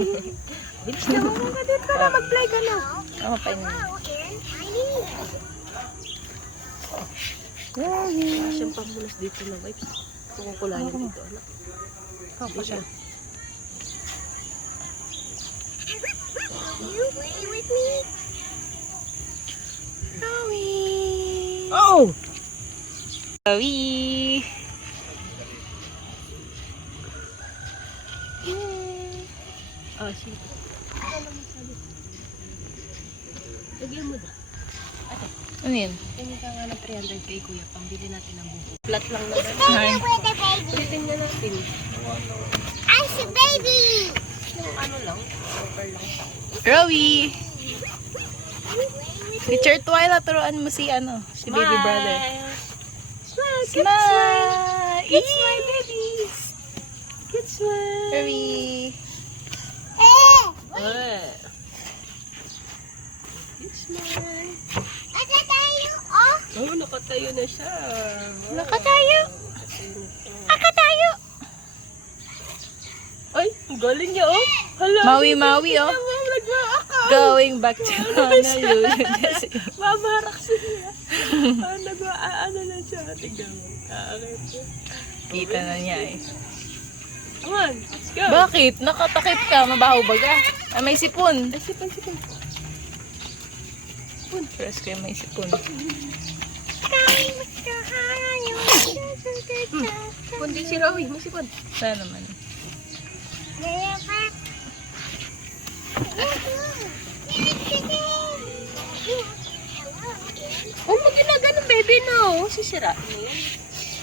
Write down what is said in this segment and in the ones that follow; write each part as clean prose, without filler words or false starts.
Bilis na mga dito ka na, mag-play ka na. Ako pa yun. Siyang pamulas dito na wipes. Kukulayan dito, anak. Ako siya. You play with me? Rowie! Oh! Rowie! Ah, sige. Lagyan mo na. Ate, Ano yun? tingin ka nga ng 300 kay kuya. Pambili natin ng buko. Flat lang na It's dahil. baby with the baby. Tingnan natin. I see baby. Yung ano lang, super lang siya. Rowie! Teacher Twyla, turuan mo si si baby brother. Smile! Smile! Good smile, babies! Good smile! Rowie! Eh, Good smile! ano tayo? Oh, Oh, nakatayo na siya. Nakatayo! Nakatayo na siya. Nakatayo! Ay, ang galing niya, oh. Hala, Mawi-mawi, oh. Ma'am, nagmaaka. Going back to Honolulu. Mabarak siya. Ano na siya. Tignan mo. Kita na niya eh. Come on, let's go. Bakit? Nakatakip ka. Mabaho ba ka? Ah, may sipon. Ay, sipon. First ko yung may sipon. Kundi si Rowie, may sipon. Sana naman. Oh, pag ginaganon, baby, no. Sisira mo yan.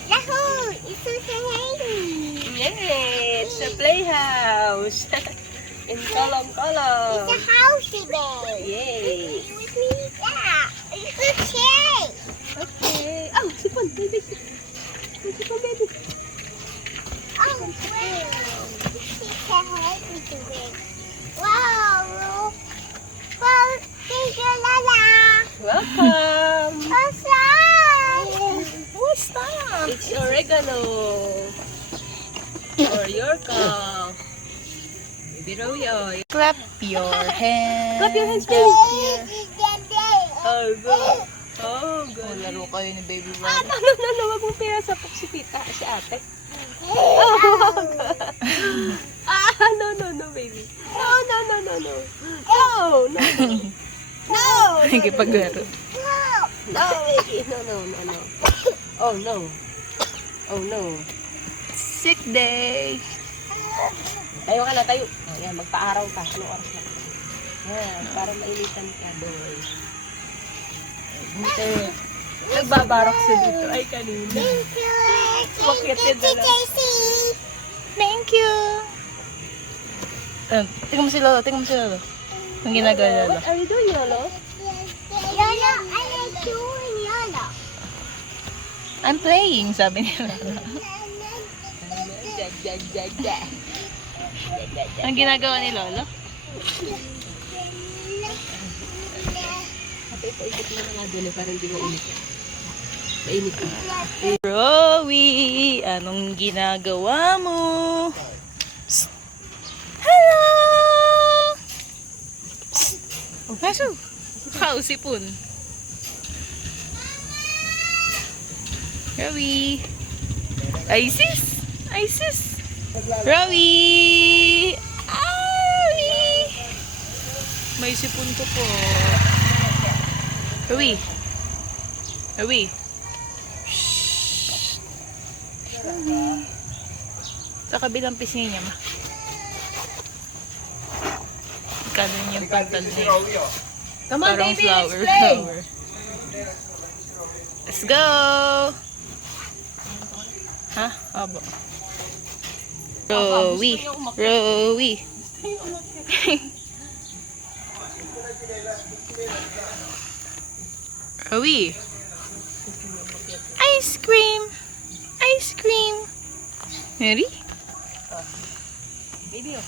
Yahoo! It's so heavy. Yay! It's a playhouse. In It's kolong-kolong. a house today. Yay! With me, yeah. It's a chair. Okay. Oh, sipon, baby. May sipon, baby. Oh, wow. It's a heavy today. Wow. Well, thank you, Lala. Welcome. Outside. What's that? It's oregano. For your cup. Baby Rowie, oh. Clap your hands. Clap your hands, please. Oh, go. Oh, go. Oh, laro kayo ni baby Ah, brother. no. Wag mong pera sa si tita, si ate. No, baby. No. No, Nagipaglaro. No, baby. No. Oh, no. Sick day. Tayo ka na, tayo. Oh, yan, magpa-araw ka. Anong oras na? Yan, para mainitan ka, boy. Buti. Nagbabarok sa dito. Ay, kanina. Bakit yan dala? Thank you. Tingnan mo si Lolo. Ang ginagawa ni Lolo. What are you doing, Lolo? Lolo, I like doing Lolo. I'm playing, sabi ni Lolo. Ang ginagawa ni Lolo? Ikot mo na nga doon eh, para hindi mainit. Mainit. Rowie, anong ginagawa mo? Psst. Hello! Psst. Pasok. Sipon. Rowie. Isis. Rowie. Rowie. May sipon ko po. Rowie. Shhh. Rowie. Sa kabilang pisngi niya, ma. Kanon yung pantal niya. Come on, Parang baby, flower. let's play. Let's go! Ha? Abo. Rowie. Rowie. Ice cream. Mary? Baby, oh.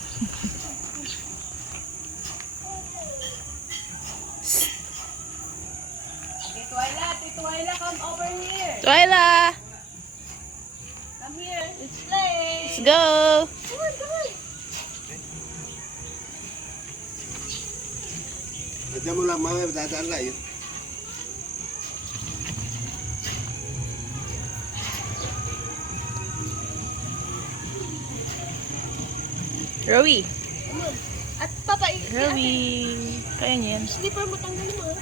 Twyla, come over here. Twyla! Come here. Let's play. Let's go! Come on. Diyan mo lang, mamaya dadaan lang yun. Rowie. At papa, Rowie. Kaya niya yan. slipper mo tanggalin mo.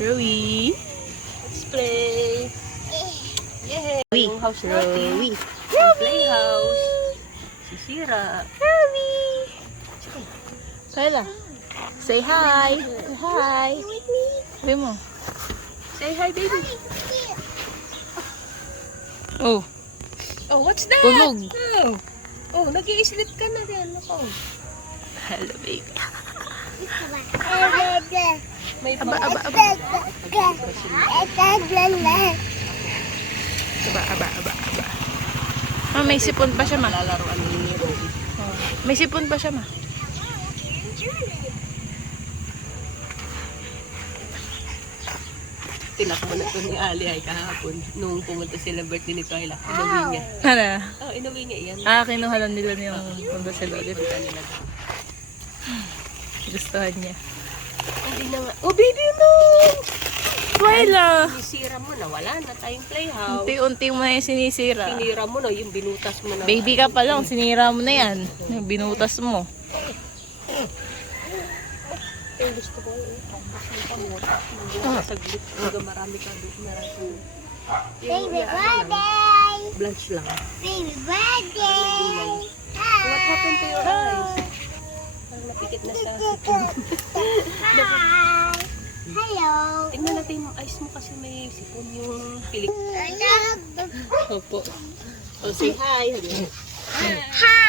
Rowie. Let's play. Yay! Rowie. Yung house natin. Rowie. Yung playhouse. Sisira. Rowie. Kayla. Say hi. Say hi. Sabi mo. Say hi, baby. Oh. Oh, what's that? Tulog. Oh, oh nag-i-sleep ka na din. Ako. Hello, baby. May Aba, aba, aba. Aba, aba. Ah, may sipon pa siya, ma. Lalaroan ni Robbie. Oh. May sipon pa siya, ma. Tinakbo na to ni Ali ay kahapon. Nung pumunta sila birthday ni Twyla. Inuwi niya. Ano? Oh, inuwi niya iyan. Ah, kinuha lang nila yung punta sa lodit. Punta nila. Gustuhan niya. Hindi na nga. Oh, baby mo! Twyla! Sinisira mo na. Wala na tayong playhouse. Unti-unti mo na yung sinisira. Sinira mo na. Yung binutas mo na. Baby ka pa lang, sinira mo na yan. Yung binutas mo. Yung gusto ko eh. Saglit. Hangga marami ka doon. Marami. Baby birthday! Blanch lang. Baby birthday! What happened to your eyes? Parang napikit na siya. Hi! Hello! Tingnan natin yung eyes mo kasi may sipon yung pilik. Opo. Oh, say hi. Hi!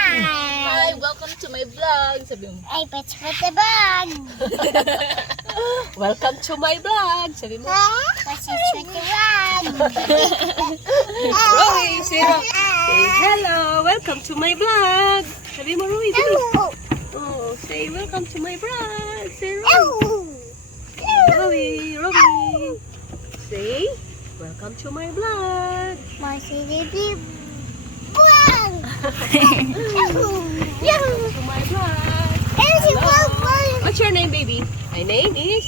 welcome to my vlog. Sabi mo. Ay, pets for the bag! Welcome to my vlog. Sabi mo. Pets for the bag! Roy, say hello. Welcome to my vlog. Sabi mo, Roy. Oh, say welcome to my vlog. Say Roy. Roy. Say welcome to my vlog. My city deep. Wow! To my vlog. What's your name, baby? My name is...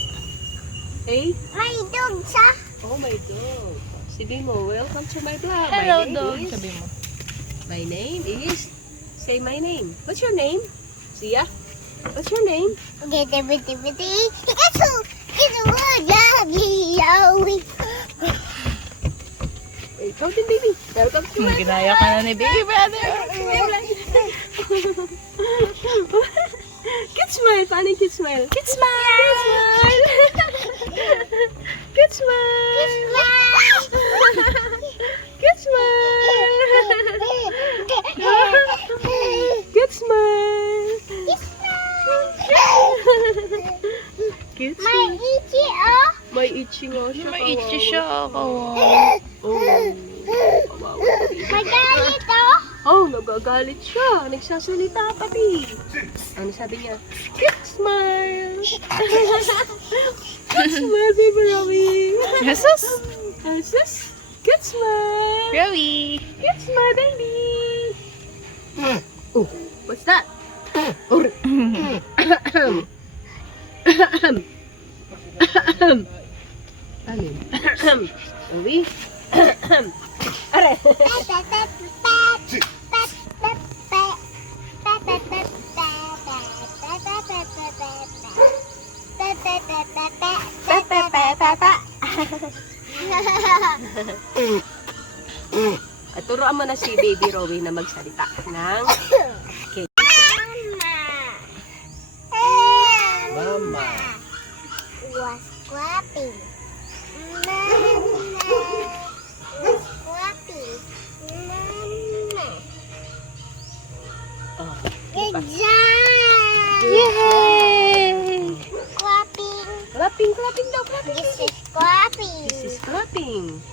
Hey? My dog sa. Oh, my dog. Sabi mo, welcome to my vlog. Hello, my name dog. Is... Sabi mo. My name is... Say my name. What's your name? Sia? What's your name? Get everything. It's a lovely. Ikaw din, baby. Welcome to my Ginaya ka na ni baby brother. Kid smile. Paano yung kid smile? Kid smile. Kid smile. Kid smile. Kid smile. Kid My smile. itchy oh. May itchy nga siya. May itchy siya. Oh. Magalit oh. Oh, nagagalit siya. Nagsasalita pati. Ano sabi niya? Cute smile. Cute smile, baby Robbie. Jesus. Jesus. Cute smile. Rowie. Cute smile, baby. Oh, what's that? Oh. Alin? Robbie? Are. At turuan mo na si Baby Rowie na magsalita ng cake. Mama. Was clapping. Mama was clapping. Mama. Oh. Good job. Yay! Clapping. Clapping, clapping daw, clapping. This is clapping. This is clapping.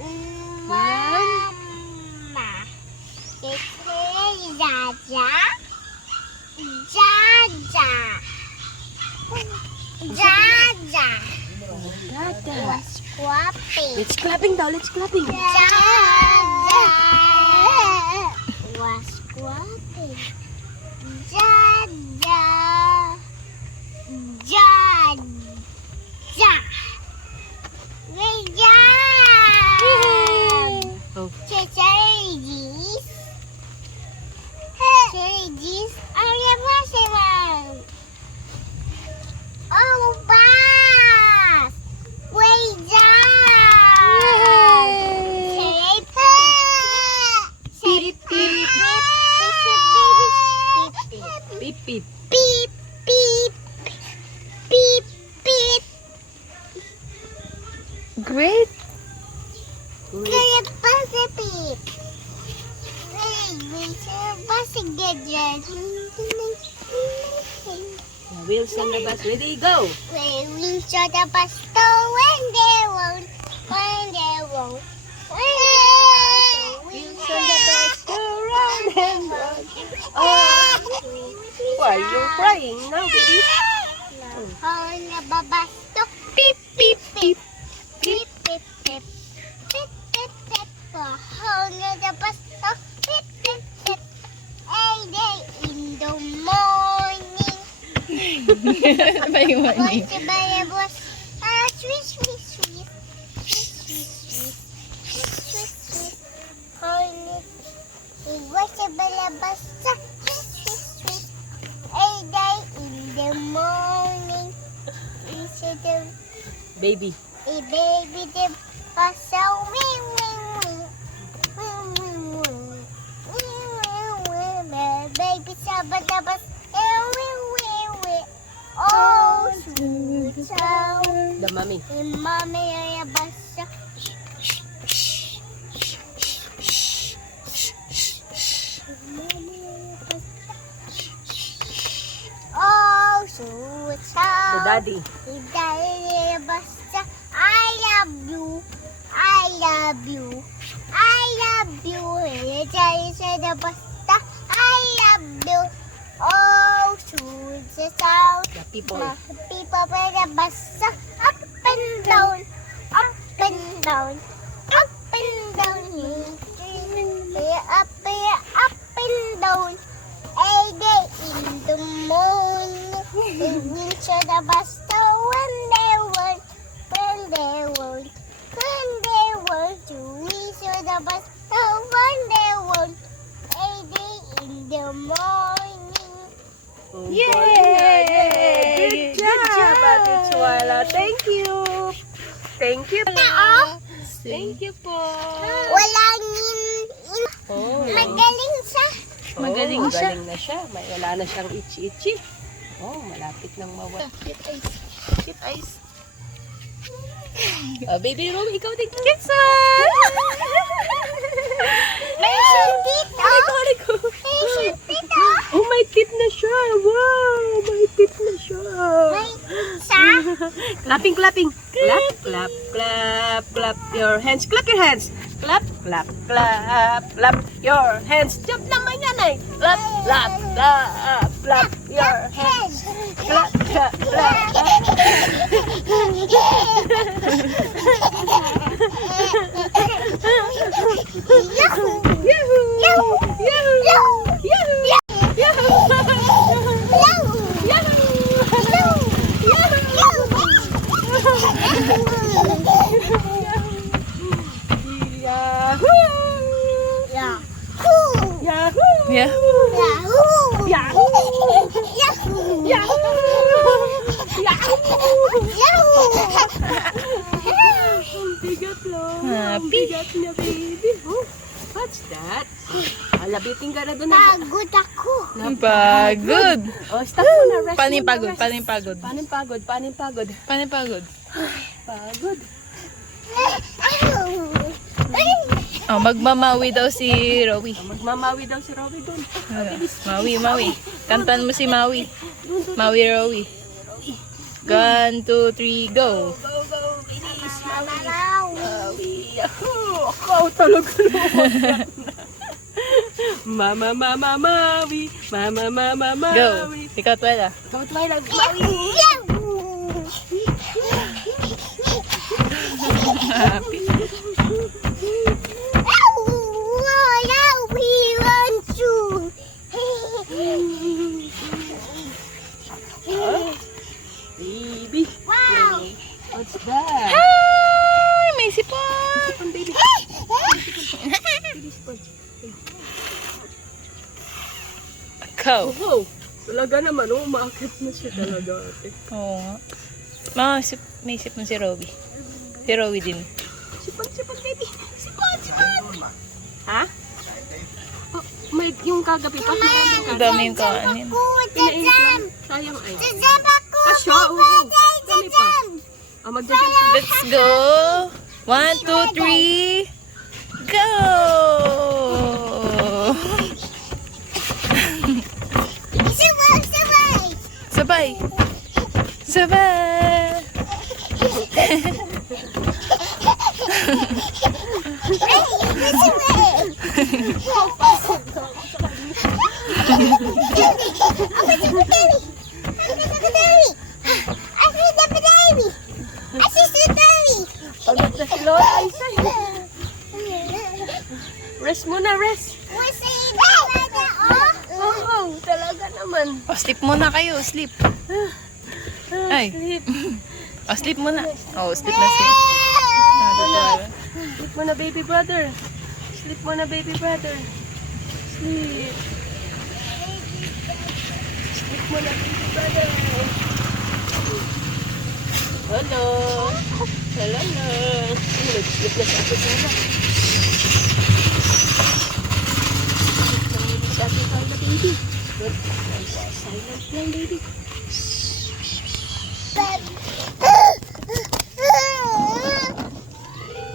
Mama. This is Jaja. Jaja. Jaja. Dada. Was clapping. Let's clapping daw, let's clapping. Jaja was clapping. Jaja John. John. Great job. Oh. Cherries. Cherries are impossible. Oh, boss. Great job. Cherry. Beep, beep. Beep, beep. Beep, beep. Beep, beep. Great. Kaya pa sa beep. Wheels on the bus. Ready, go. We saw the bus go when they won't. Wheels on the bus go round and round. Oh, why you're crying now, baby? On the bus go beep beep beep beep beep beep beep beep beep. On the bus go beep beep beep. A day in the morning. May morning. What's the bus bus? Swish swish swish swish swish swish swish. On it was the bus. Swish swish swish. A day in the morning. Instead of Baby. a baby, the bus so wing wing wing. Wing wing wing. Wing wing wing. Baby, sabah the bus. Wing wing wing. Oh, sweet sound. The mommy. And mommy, I bus. Oh, sweet The sound. daddy. Daddy, basta, I love you. I love you. I love you. Daddy said, basta, I love you. Oh, sweet sound. The people. People play the basta, up and down, up and down, up and down. Up and down. A day in the morning. The winter the basta when they won't. To we saw the basta when they won't. A day in the morning. Oh, Yay! Good job, Ate Chuala. Thank you. Thank you po. Thank you po. Walang Oh, magaling siya. Magaling siya. Magaling na siya. May wala na siyang itchy-itchy. Oh, malapit nang mawala. Cute eyes. Cute eyes. Oh, baby Rome, ikaw din. Kitsa! May sundito. Ay, ko. May sundito. Oh, may teeth na siya. Wow, may teeth na siya. May isa. Clapping, clapping. Clap, clap, clap, clap your hands. Clap your hands. Clap, clap, clap, clap your hands. Jump naman yan ay. Clap, clap, clap, clap your hands. Clap, clap, clap. Yahoo! Yahoo! Yahoo! Yahoo! Yahoo! Yahoo! Yahoo! Yeah. Bigat lang. Happy. Bigat niya, baby. Oh, what's that? Labitin ka na doon. Pagod ako. Pagod. Oh, stop muna. Rest Paano muna, pagod? rest. Paano pagod? Paano pagod? Paano pagod? Paano pagod? Pagod. Oh, magmamawi daw si Rowie. Magmamawi daw si Robbie doon. Mawi, Mawi. Kantan mo si Mawi. Mawi, Rowie. 1, 2, 3, go. Go, go, bilis. Mawi. Yahoo! Ako talaga naman. Mama, mama, Mawi. Mama, mama, Go. Mawi. Ikaw, Twela. Ikaw, Twilight. Mawi. Happy. Go. Oh, talaga naman. Oh, umaakit na siya talaga, ate. Oo nga. May sipon si Rowie. Si Rowie din. Sipon, baby. Sipon. Ha? Oh, may yung kagabi pa. Maraming Ang dami yung kaanin. Pinainit lang. Sayang ay. Jajam ako! Kasya, oo. Dami pa. Ah, magja-jump ka. Let's go! 1, 2, 3, go! Sabay! Sabay! Sabay! Pagod na si Lola Aisay. Rest muna, rest. Oo, talaga naman. O, sleep muna kayo. Sleep. Ay. Sleep. O, sleep muna. O, sleep na sleep. Sleep muna, baby brother. Sleep muna, baby brother. Sleep. Sleep muna, baby brother. Hello. Hello. Sleep na si Ate Carla. Sleep na si Ate Carla, baby. Good. Silent lang, baby.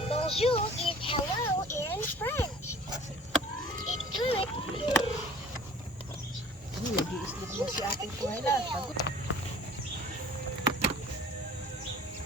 Bonjour is hello in French. It's good. Nag-i-sleep na si Ate Carla. Pagod.